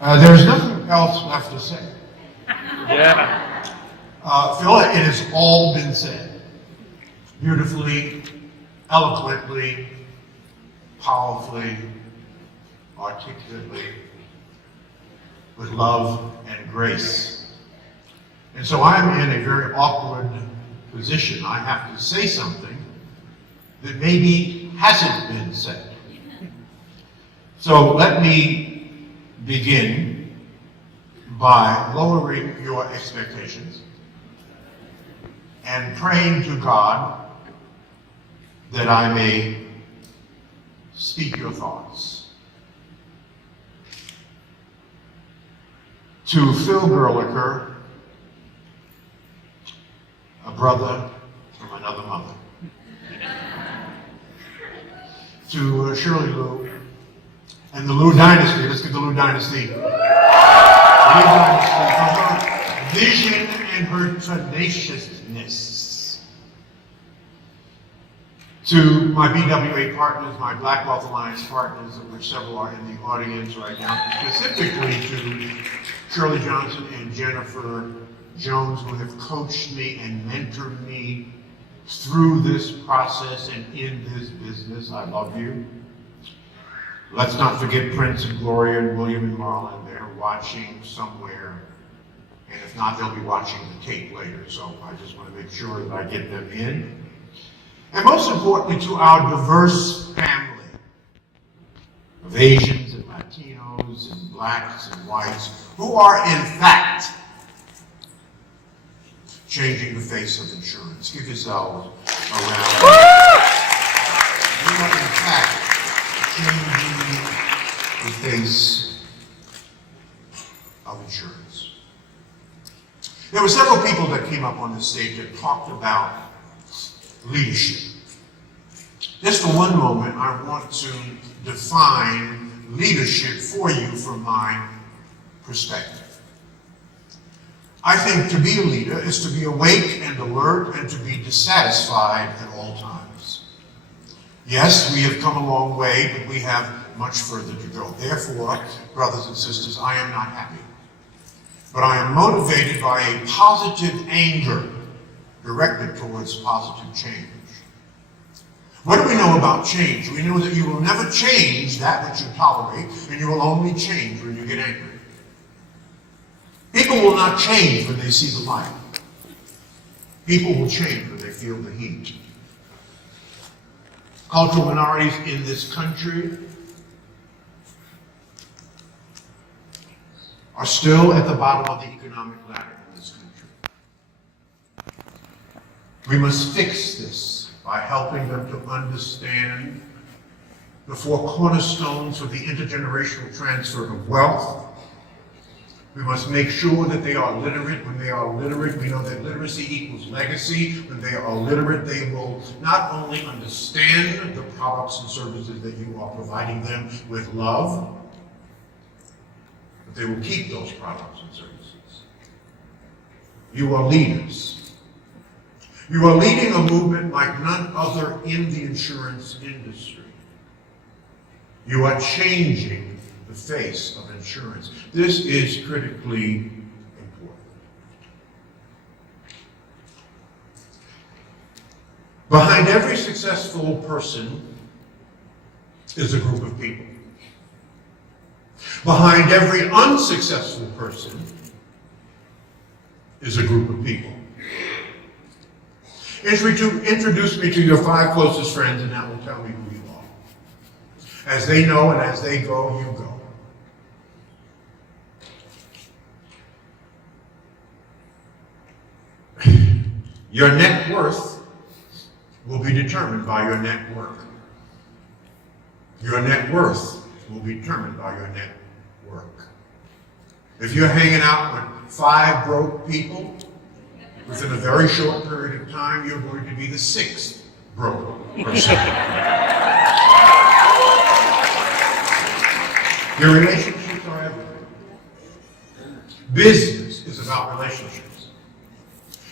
There's nothing else left to say. Yeah. Phil, it has all been said. Beautifully, eloquently, powerfully, articulately, with love and grace. And so I'm in a very awkward position. I have to say something that maybe hasn't been said. So let me begin by lowering your expectations and praying to God that I may speak your thoughts. To Phil Gerlicher, a brother from another mother. To Shirley Lou and the Lou Dynasty. Let's get the Lou Dynasty. The Lou Dynasty for her vision and her tenaciousness. To my BWA partners, my Black Wealth Alliance partners, of which several are in the audience right now, specifically to Shirley Johnson and Jennifer Jones, who have coached me and mentored me through this process and in this business. I love you. Let's not forget Prince and Gloria and William and Marlon. They're watching somewhere. And if not, they'll be watching the tape later. So I just want to make sure that I get them in. And most importantly, to our diverse family of Asians and Latinos and blacks and whites who are in fact changing the face of insurance. Give yourselves a round. We are in fact changing the face of insurance. There were several people that came up on the stage that talked about leadership. Just for one moment, I want to define leadership for you from my perspective. I think to be a leader is to be awake and alert and to be dissatisfied at all times. Yes, we have come a long way, but we have much further to go. Therefore, brothers and sisters, I am not happy. But I am motivated by a positive anger directed towards positive change. What do we know about change? We know that you will never change that which you tolerate, and you will only change when you get angry. People will not change when they see the light. People will change when they feel the heat. Cultural minorities in this country are still at the bottom of the economic ladder in this country. We must fix this by helping them to understand the four cornerstones for the intergenerational transfer of wealth. We must make sure that they are literate. When they are literate, we know that literacy equals legacy. When they are literate, they will not only understand the products and services that you are providing them with love, but they will keep those products and services. You are leaders. You are leading a movement like none other in the insurance industry. You are changing the face of insurance. This is critically important. Behind every successful person is a group of people. Behind every unsuccessful person is a group of people. Introduce me to your 5 closest friends, and that will tell me who you are. As they know and as they go, you go. Your net worth will be determined by your net worth. Your net worth will be determined by your net work. If you're hanging out with 5 broke people, within a very short period of time, you're going to be the 6th broke person. Your relationships are everything. Business is about relationships.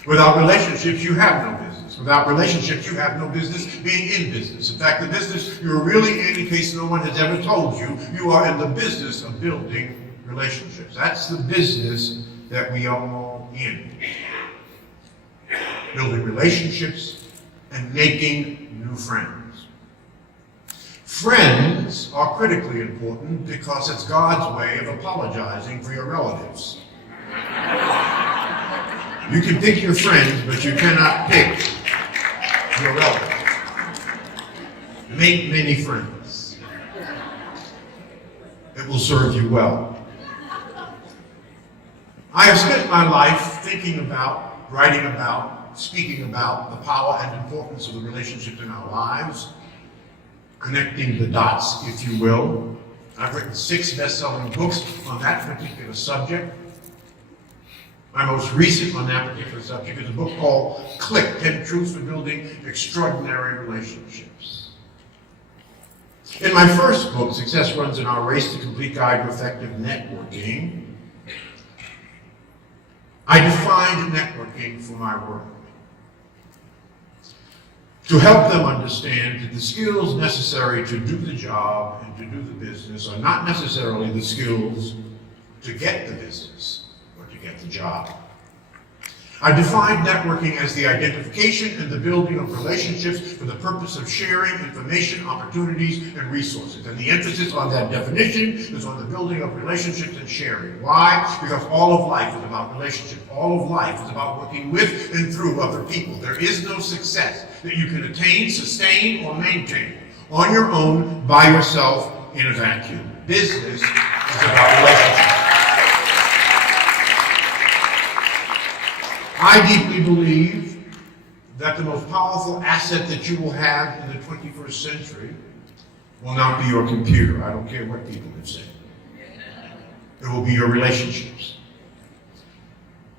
Without relationships, you have no business. Without relationships, you have no business being in business. In fact, the business you're really in case no one has ever told you, you are in the business of building relationships. That's the business that we are all in. Building relationships and making new friends. Friends are critically important because it's God's way of apologizing for your relatives. You can pick your friends, but you cannot pick your relatives. Make many friends. It will serve you well. I have spent my life thinking about, writing about, speaking about the power and importance of the relationships in our lives, connecting the dots, if you will. I've written 6 best-selling books on that particular subject. My most recent on that particular subject is a book called Click, 10 Truths for Building Extraordinary Relationships. In my first book, Success Runs in Our Race, The Complete Guide to Effective Networking, I defined networking for my work to help them understand that the skills necessary to do the job and to do the business are not necessarily the skills to get the business or to get the job. I defined networking as the identification and the building of relationships for the purpose of sharing information, opportunities, and resources. And the emphasis on that definition is on the building of relationships and sharing. Why? Because all of life is about relationships. All of life is about working with and through other people. There is no success that you can attain, sustain, or maintain on your own, by yourself, in a vacuum. Business is about relationships. I deeply believe that the most powerful asset that you will have in the 21st century will not be your computer. I don't care what people have said. It will be your relationships.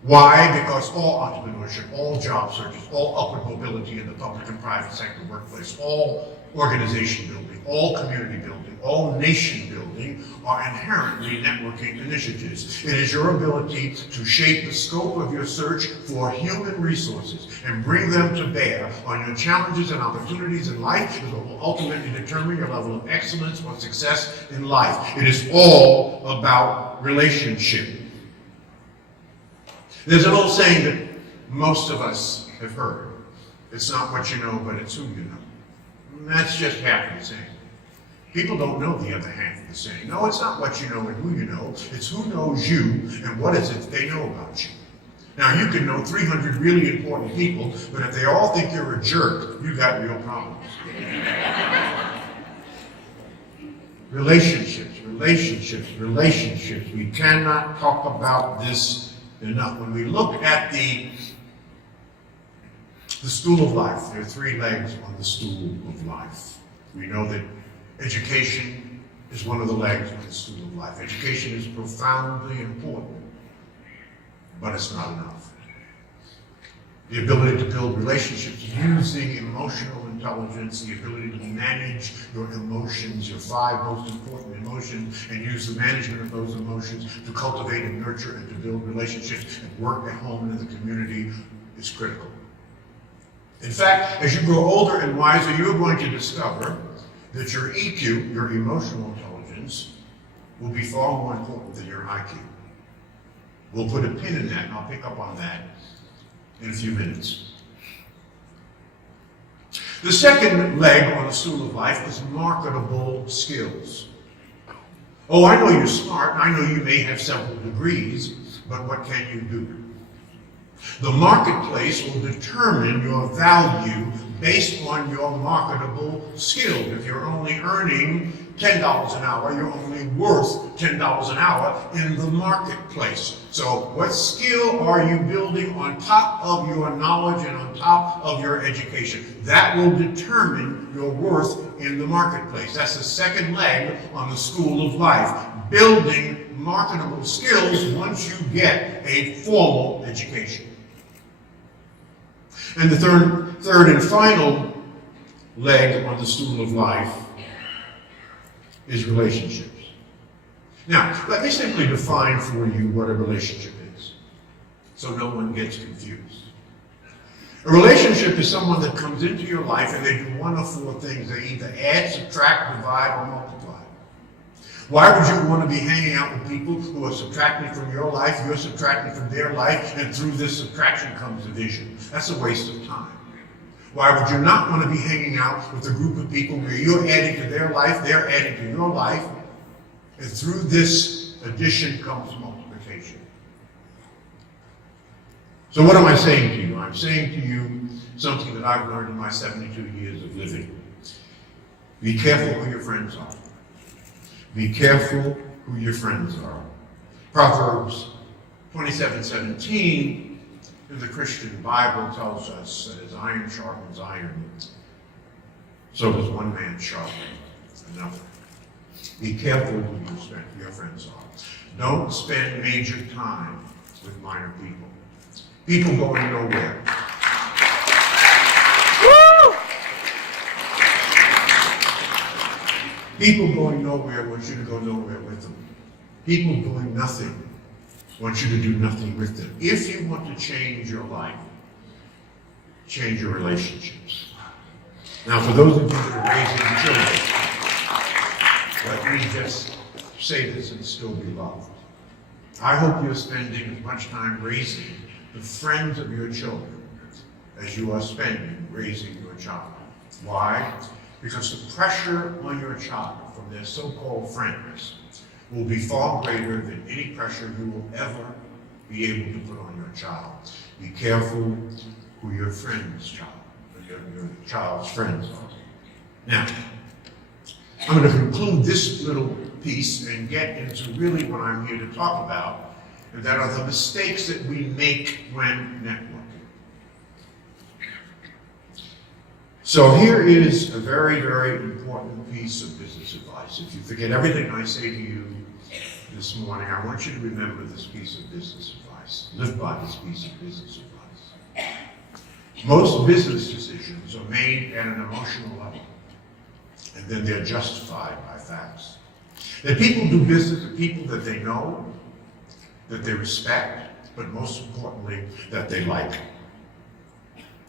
Why? Because all entrepreneurship, all job searches, all upward mobility in the public and private sector workplace, all organization building, all community building, all nation building are inherently networking initiatives. It is your ability to shape the scope of your search for human resources and bring them to bear on your challenges and opportunities in life is what will ultimately determine your level of excellence or success in life. It is all about relationship. There's an old saying that most of us have heard. It's not what you know, but it's who you know. And that's just half of the saying. People don't know the other half of the saying. No, it's not what you know and who you know. It's who knows you and what is it they know about you. Now, you can know 300 really important people, but if they all think you're a jerk, you've got real problems. Relationships, relationships, relationships. We cannot talk about this enough. When we look at the stool of life, there are 3 legs on the stool of life. We know that education is one of the legs on the stool of life. Education is profoundly important, but it's not enough. The ability to build relationships using emotional intelligence, the ability to manage your emotions, your 5 most important emotions, and use the management of those emotions to cultivate and nurture and to build relationships at work, at home, and in the community is critical. In fact, as you grow older and wiser, you're going to discover that your EQ, your emotional intelligence, will be far more important than your IQ. We'll put a pin in that, and I'll pick up on that in a few minutes. The second leg on the stool of life is marketable skills. Oh, I know you're smart, I know you may have several degrees, but what can you do? The marketplace will determine your value based on your marketable skills. If you're only earning $10 an hour, you're only worth $10 an hour in the marketplace. So what skill are you building on top of your knowledge and on top of your education? That will determine your worth in the marketplace. That's the second leg on the stool of life. Building marketable skills once you get a formal education. And the third and final leg on the stool of life is relationships. Now, let me simply define for you what a relationship is, so no one gets confused. A relationship is someone that comes into your life and they do one of 4 things. They either add, subtract, divide, or multiply. Why would you want to be hanging out with people who are subtracting from your life, you're subtracting from their life, and through this subtraction comes division? That's a waste of time. Why would you not want to be hanging out with a group of people where you're adding to their life, they're adding to your life, and through this addition comes multiplication? So what am I saying to you? I'm saying to you something that I've learned in my 72 years of living. Be careful who your friends are. Be careful who your friends are. Proverbs 27:17 in the Christian Bible tells us that as iron sharpens iron, so does one man sharpen another. Be careful who your friends are. Don't spend major time with minor people. People going nowhere. People going nowhere want you to go nowhere with them. People doing nothing want you to do nothing with them. If you want to change your life, change your relationships. Now, for those of you that are raising children, let me just say this and still be loved. I hope you're spending as much time raising the friends of your children as you are spending raising your child. Why? Because the pressure on your child from their so-called friends will be far greater than any pressure you will ever be able to put on your child. Be careful who your child's friends are. Now, I'm going to conclude this little piece and get into really what I'm here to talk about, and that are the mistakes that we make when networking. So here is a very, very important piece of business advice. If you forget everything I say to you this morning, I want you to remember this piece of business advice. Live by this piece of business advice. Most business decisions are made at an emotional level, and then they're justified by facts. That people do business with people that they know, that they respect, but most importantly, that they like.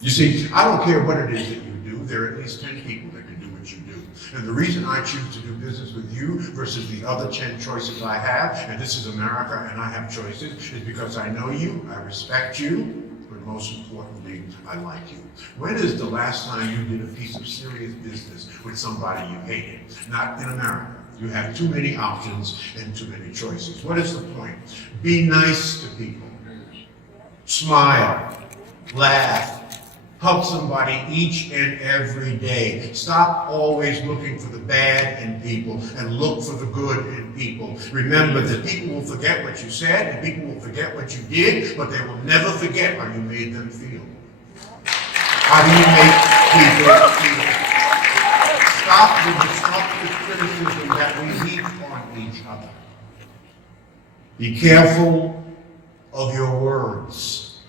You see, I don't care what it is that you do, there are at least 10 people that can do what you do. And the reason I choose to do business with you versus the other 10 choices I have, and this is America and I have choices, is because I know you, I respect you, but most importantly, I like you. When is the last time you did a piece of serious business with somebody you hated? Not in America. You have too many options and too many choices. What is the point? Be nice to people. Smile. Laugh. Help somebody each and every day. Stop always looking for the bad in people and look for the good in people. Remember that people will forget what you said and people will forget what you did, but they will never forget how you made them feel. How do you make people feel? Stop the destructive criticism that we heap on each other. Be careful of your words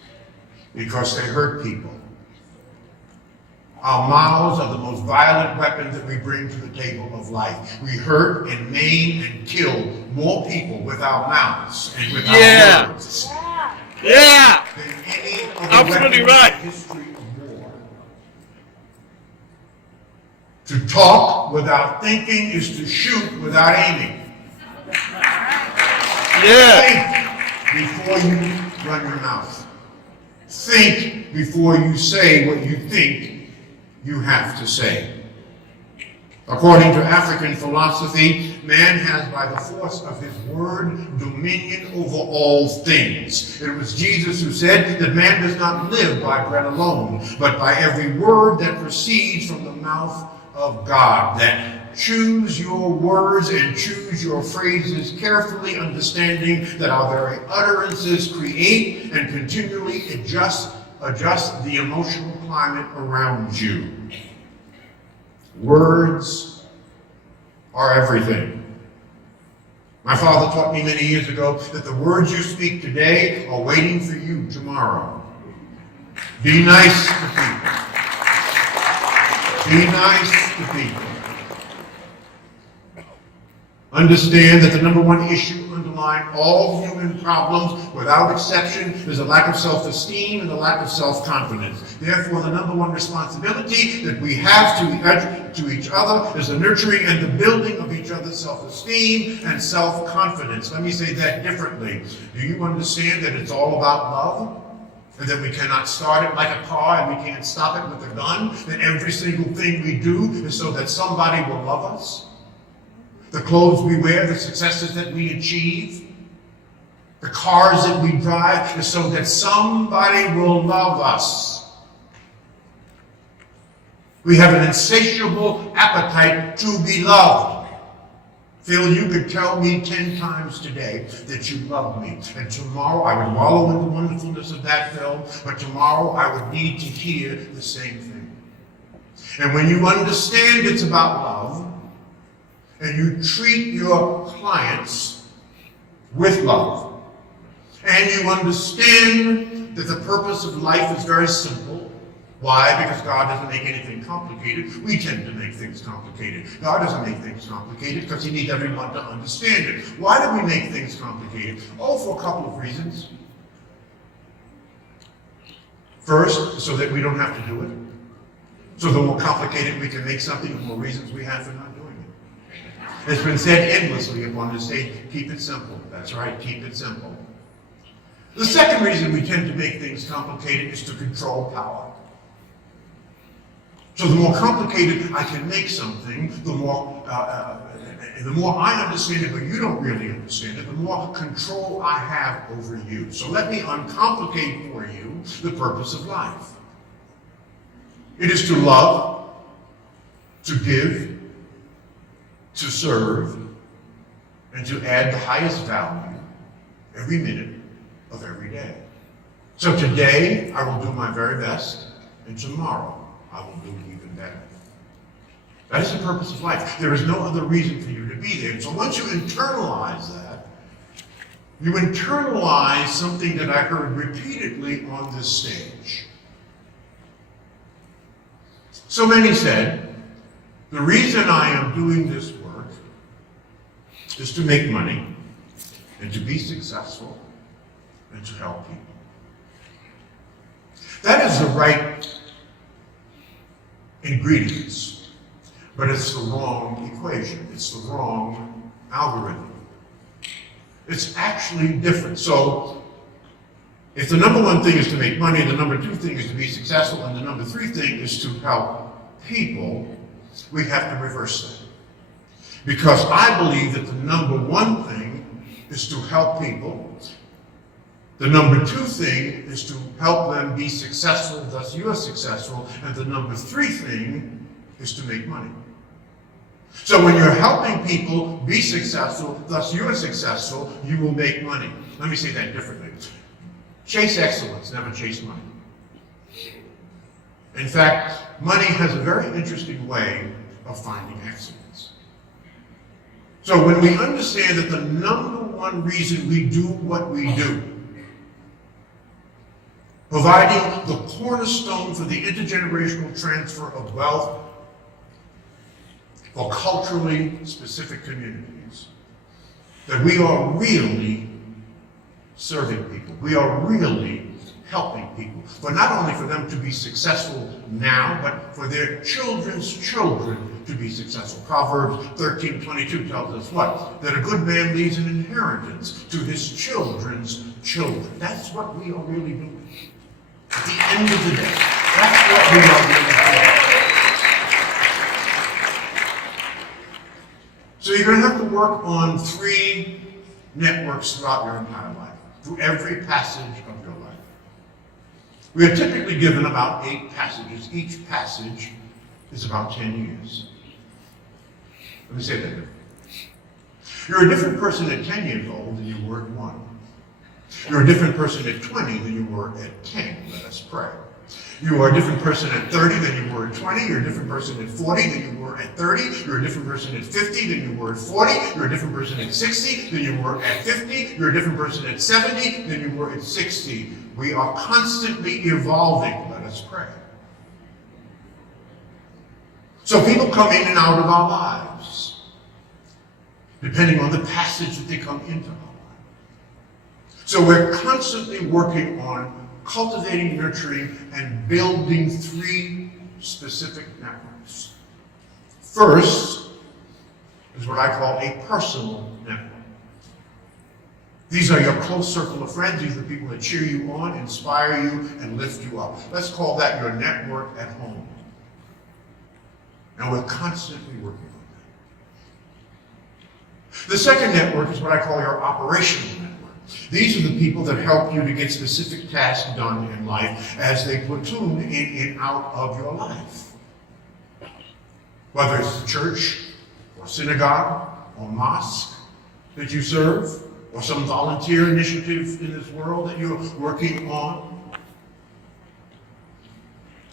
because they hurt people. Our mouths are the most violent weapons that we bring to the table of life. We hurt and maim and kill more people with our mouths and with our words than any other weapon in the history of war. To talk without thinking is to shoot without aiming. Think before you run your mouth. Think before you say what you think you have to say. According to African philosophy, man has by the force of his word dominion over all things. It was Jesus who said that man does not live by bread alone, but by every word that proceeds from the mouth of God. That choose your words and choose your phrases carefully, understanding that our very utterances create and continually adjust the emotional climate around you. Words are everything. My father taught me many years ago that the words you speak today are waiting for you tomorrow. Be nice to people. Be nice to people. Understand that the number one issue underlying underline all human problems without exception is a lack of self-esteem and a lack of self-confidence. Therefore, the number one responsibility that we have to each other is the nurturing and the building of each other's self-esteem and self-confidence. Let me say that differently. Do you understand that it's all about love? And that we cannot start it like a car and we can't stop it with a gun? That every single thing we do is so that somebody will love us? The clothes we wear, the successes that we achieve, the cars that we drive is so that somebody will love us. We have an insatiable appetite to be loved. Phil, you could tell me 10 times today that you love me. And tomorrow I would wallow in the wonderfulness of that, Phil, but tomorrow I would need to hear the same thing. And when you understand it's about love, and you treat your clients with love, and you understand that the purpose of life is very simple. Why? Because God doesn't make anything complicated. We tend to make things complicated. God doesn't make things complicated because he needs everyone to understand it. Why do we make things complicated? Oh, for a couple of reasons. First, so that we don't have to do it. So the more complicated we can make something, the more reasons we have for not doing it. It's been said endlessly upon this stage, keep it simple. That's right, keep it simple. The second reason we tend to make things complicated is to control power. So the more complicated I can make something, the more I understand it, but you don't really understand it, the more control I have over you. So let me uncomplicate for you the purpose of life. It is to love, to give, to serve, and to add the highest value every minute of every day. So today I will do my very best, and tomorrow I will do even better. That is the purpose of life. There is no other reason for you to be there. So once you internalize that, you internalize something that I heard repeatedly on this stage. So many said, the reason I am doing this work is to make money and to be successful and to help people. That is the right ingredients, but it's the wrong equation. It's the wrong algorithm. It's actually different. So if the number one thing is to make money, the number two thing is to be successful, and the number three thing is to help people, we have to reverse that. Because I believe that the number one thing is to help people. The number two thing is to help them be successful, thus you are successful. And the number three thing is to make money. So when you're helping people be successful, thus you are successful, you will make money. Let me say that differently. Chase excellence, never chase money. In fact, money has a very interesting way of finding excellence. So when we understand that the number one reason we do what we do, providing the cornerstone for the intergenerational transfer of wealth for culturally specific communities, that we are really serving people. We are really helping people. But not only for them to be successful now, but for their children's children to be successful. Proverbs 13:22 tells us what? That a good man leaves an inheritance to his children's children. That's what we are really doing. At the end of the day, that's what we are doing. So you're going to have to work on 3 networks throughout your entire life, through every passage of your life. We are typically given about 8 passages. Each passage is about 10 years. Let me say that differently. You're a different person at 10 years old than you were at 1. You're a different person at 20 than you were at 10. Let us pray. You are a different person at 30 than you were at 20. You're a different person at 40 than you were at 30. You're a different person at 50 than you were at 40. You're a different person at 60 than you were at 50. You're a different person at 70 than you were at 60. We are constantly evolving. Let us pray. So people come in and out of our lives, depending on the passage that they come into our lives. So we're constantly working on cultivating, nurturing, and building three specific networks. First is what I call a personal network. These are your close circle of friends. These are people that cheer you on, inspire you, and lift you up. Let's call that your network at home. And we're constantly working on that. The second network is what I call your operational network. These are the people that help you to get specific tasks done in life as they platoon in and out of your life. Whether it's the church, or synagogue, or mosque that you serve, or some volunteer initiative in this world that you're working on.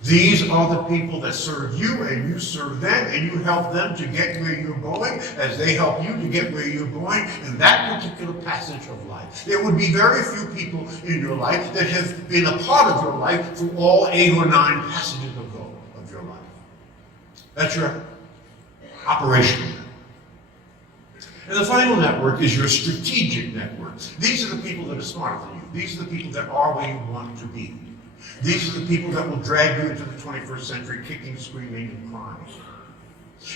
These are the people that serve you, and you serve them, and you help them to get where you're going as they help you to get where you're going in that particular passage of life. There would be very few people in your life that have been a part of your life through all 8 or 9 passages of your life. That's your operational network. And the final network is your strategic network. These are the people that are smarter than you. These are the people that are where you want to be. These are the people that will drag you into the 21st century kicking, screaming, and crying.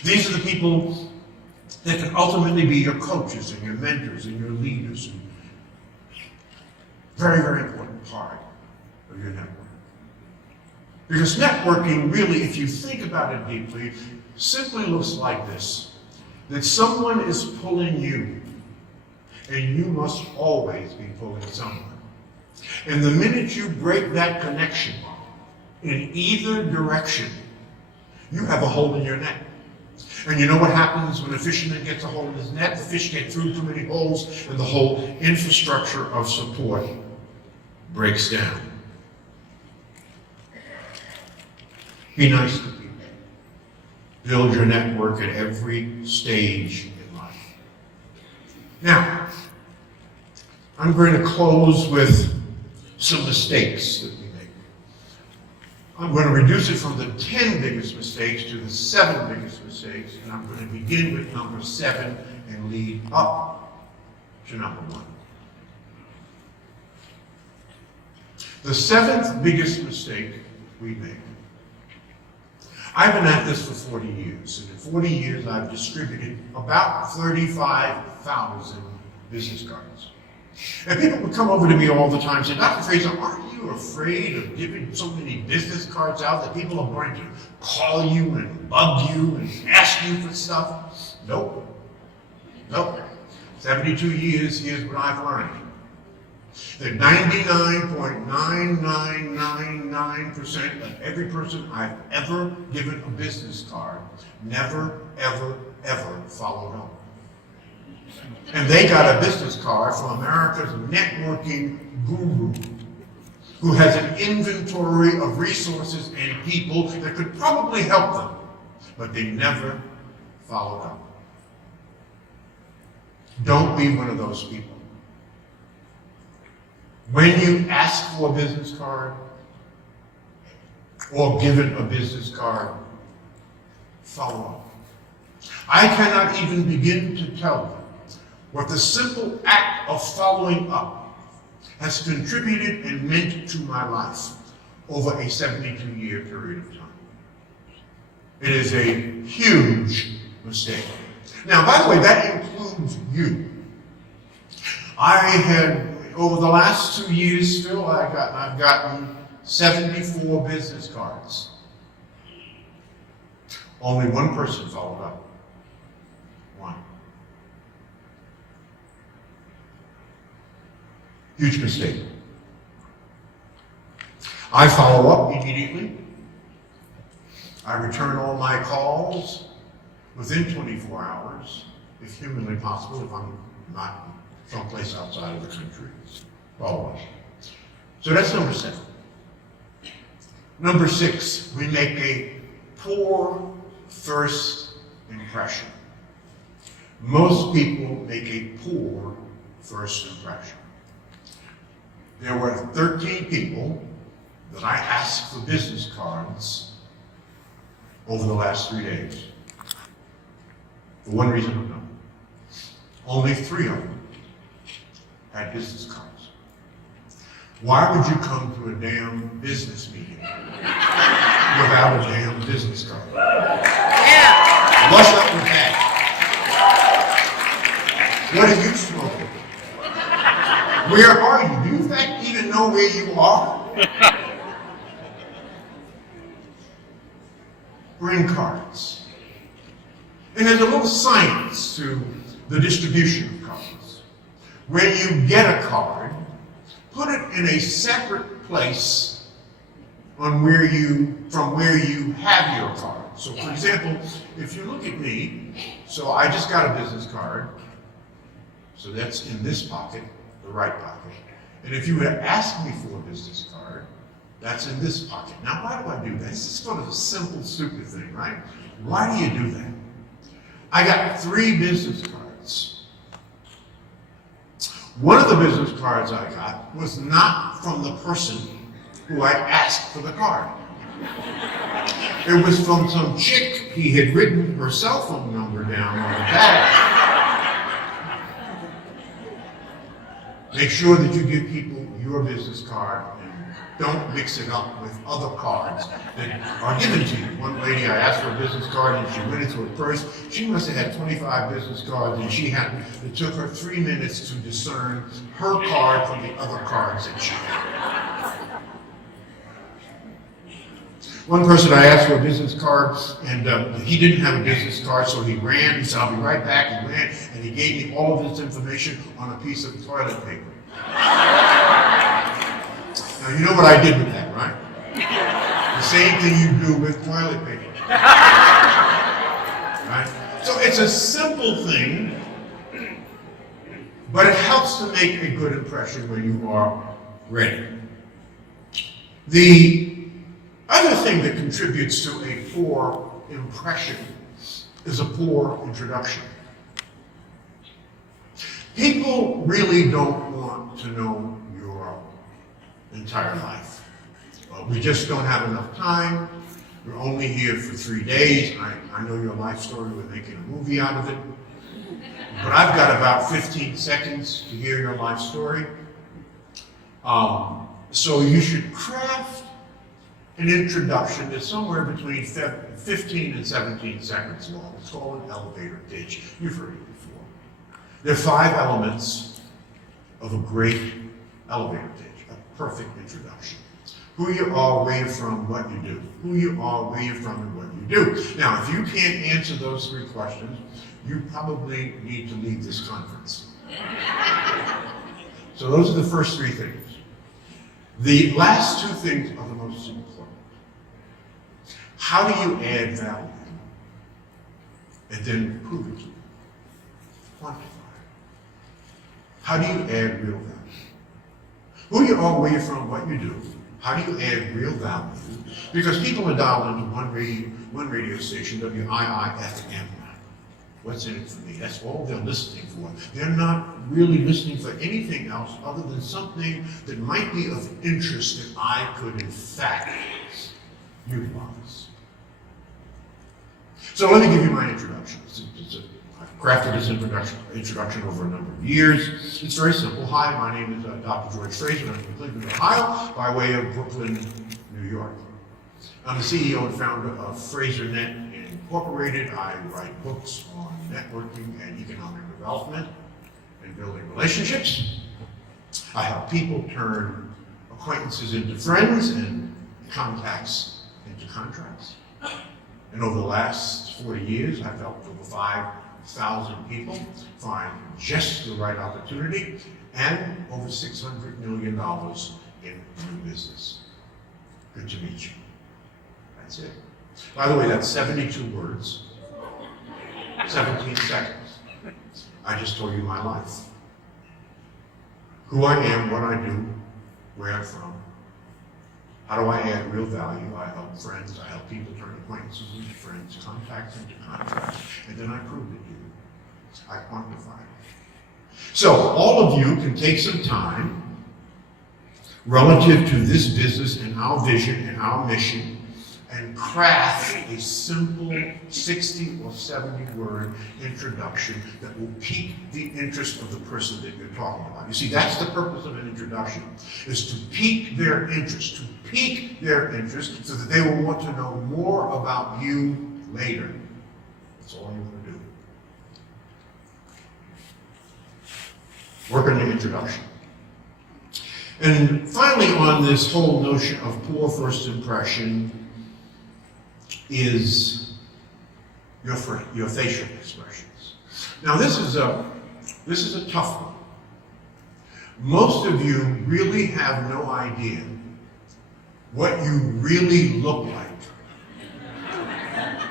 These are the people that can ultimately be your coaches and your mentors and your leaders. And very, very important part of your network. Because networking really, if you think about it deeply, simply looks like this. That someone is pulling you, and you must always be pulling someone. And the minute you break that connection in either direction, you have a hole in your net. And you know what happens when a fisherman gets a hole in his net? The fish get through too many holes, and the whole infrastructure of support breaks down. Be nice to people. Build your network at every stage in life. Now, I'm going to close with some mistakes that we make. I'm going to reduce it from the 10 biggest mistakes to the 7 biggest mistakes, and I'm going to begin with number 7 and lead up to number 1. The 7th biggest mistake we make. I've been at this for 40 years, and in 40 years I've distributed about 35,000 business cards. And people would come over to me all the time and say, Dr. Fraser, aren't you afraid of giving so many business cards out that people are going to call you and bug you and ask you for stuff? Nope. Nope. 72 years, here's what I've learned. That 99.9999% of every person I've ever given a business card never, ever, ever followed up. And they got a business card from America's networking guru, who has an inventory of resources and people that could probably help them, but they never followed up. Don't be one of those people. When you ask for a business card or given a business card, follow up. I cannot even begin to tell you what the simple act of following up has contributed and meant to my life over a 72-year period of time. It is a huge mistake. Now, by the way, that includes you. I had, over the last 2 years, Phil, I've gotten 74 business cards. Only one person followed up. One. Huge mistake. I follow up immediately. I return all my calls within 24 hours, if humanly possible, if I'm not someplace outside of the country. Follow up. So that's number 7. Number 6, we make a poor first impression. Most people make a poor first impression. There were 13 people that I asked for business cards over the last 3 days. For one reason or another. Only 3 of them had business cards. Why would you come to a damn business meeting without a damn business card? Yeah. What's up with that? What are you smoking? Where are you? Do you in fact even know where you are? Bring cards. And there's a little science to the distribution of cards. When you get a card, put it in a separate place from where you have your card. So for example, if you look at me, so I just got a business card, so that's in this pocket, the right pocket. And if you had asked me for a business card, that's in this pocket. Now why do I do that? This is sort of a simple, stupid thing, right? Why do you do that? I got 3 business cards. One of the business cards I got was not from the person who I asked for the card. It was from some chick. He had written her cell phone number down on the back. Make sure that you give people your business card and don't mix it up with other cards that are given to you. One lady, I asked for a business card and she went into her purse. She must have had 25 business cards and it took her 3 minutes to discern her card from the other cards that she had. One person I asked for a business card, and he didn't have a business card, so he ran. He said, "I'll be right back." He ran, and he gave me all of this information on a piece of toilet paper. Now, you know what I did with that, right? The same thing you do with toilet paper. Right? So it's a simple thing, but it helps to make a good impression when you are ready. The other thing that contributes to a poor impression is a poor introduction. People really don't want to know your entire life. We just don't have enough time. We're only here for 3 days. I know your life story. We're making a movie out of it. But I've got about 15 seconds to hear your life story. So you should craft an introduction that's somewhere between 15 and 17 seconds long. It's called an elevator pitch. You've heard it before. There are 5 elements of a great elevator pitch, a perfect introduction. Who you are, where you're from, what you do. Who you are, where you're from, and what you do. Now, if you can't answer those 3 questions, you probably need to leave this conference. So those are the first 3 things. The last 2 things are the most important. How do you add value? And then prove it to them. Quantify it. How do you add real value? Who you are, where you're from, what you do. How do you add real value? Because people are dialed into one radio station, WIIFM. What's in it for me? That's all they're listening for. They're not really listening for anything else other than something that might be of interest that I could, in fact, utilize. So let me give you my introduction. I've crafted this introduction over a number of years. It's very simple. Hi, my name is Dr. George Fraser. I'm from Cleveland, Ohio, by way of Brooklyn, New York. I'm the CEO and founder of FRASERNET Incorporated. I write books on networking and economic development and building relationships. I help people turn acquaintances into friends and contacts into contracts. And over the last 40 years, I've helped over 5,000 people find just the right opportunity and over $600 million in new business. Good to meet you. That's it. By the way, that's 72 words, 17 seconds. I just told you my life. Who I am, what I do, where I'm from. How do I add real value? I help friends, I help people turn acquaintances into friends, contacts into contracts, and then I prove it to you. I quantify it. So all of you can take some time relative to this business and our vision and our mission and craft a simple 60 or 70 word introduction that will pique the interest of the person that you're talking about. You see, that's the purpose of an introduction, is to pique their interest, so that they will want to know more about you later. That's all you're going to do. Work on the introduction. And finally, on this whole notion of poor first impression is your facial expressions. Now, this is a tough one. Most of you really have no idea what you really look like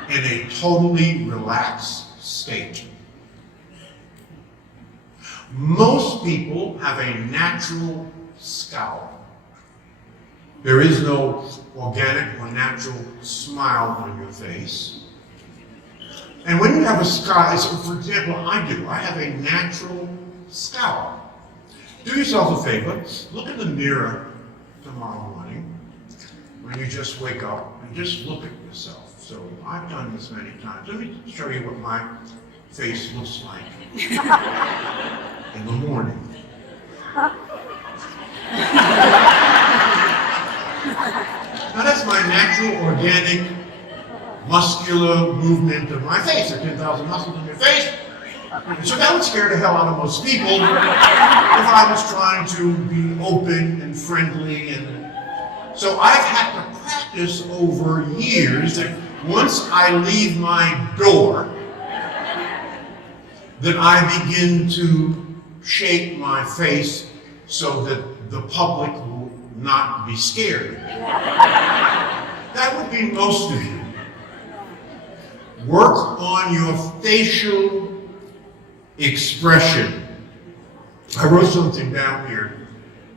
in a totally relaxed state. Most people have a natural scowl. There is no organic or natural smile on your face. And when you have a scowl, so for example, I do. I have a natural scowl. Do yourself a favor. Look in the mirror tomorrow morning when you just wake up and just look at yourself. So I've done this many times. Let me show you what my face looks like in the morning. Now that's my natural, organic, muscular movement of my face. There are 10,000 muscles in your face. So that would scare the hell out of most people if I was trying to be open and friendly. And so I've had to practice over years that once I leave my door, that I begin to shape my face so that the public will not be scared. That would be most of you. Work on your facial expression. I wrote something down here.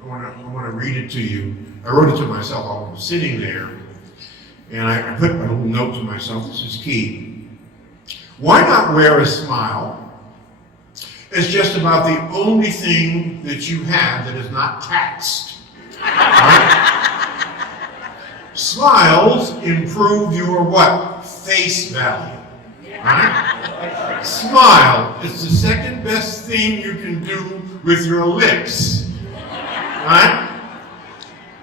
I want to read it to you. I wrote it to myself while I was sitting there, and I put a little note to myself. This is key. Why not wear a smile? It's just about the only thing that you have that is not taxed. Right? Smiles improve your what? Face value. Right? Smile is the second best thing you can do with your lips. Right?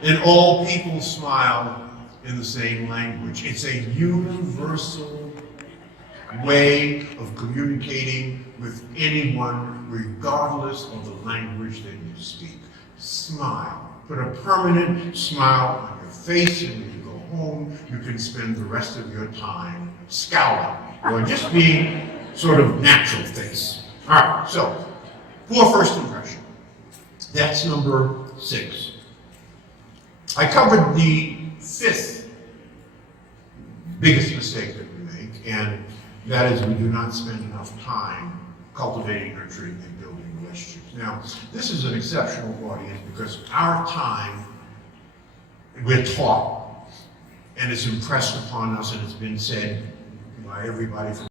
And all people smile in the same language. It's a universal way of communicating with anyone, regardless of the language that you speak. Smile. Put a permanent smile on your face, and when you go home, you can spend the rest of your time scowling or just being sort of natural face. All right, so poor first impression. That's number 6. I covered the 5th biggest mistake that we make, and that is we do not spend enough time cultivating, nurturing, and building relationships. Now, this is an exceptional audience because our time, we're taught, and it's impressed upon us, and it's been said by everybody from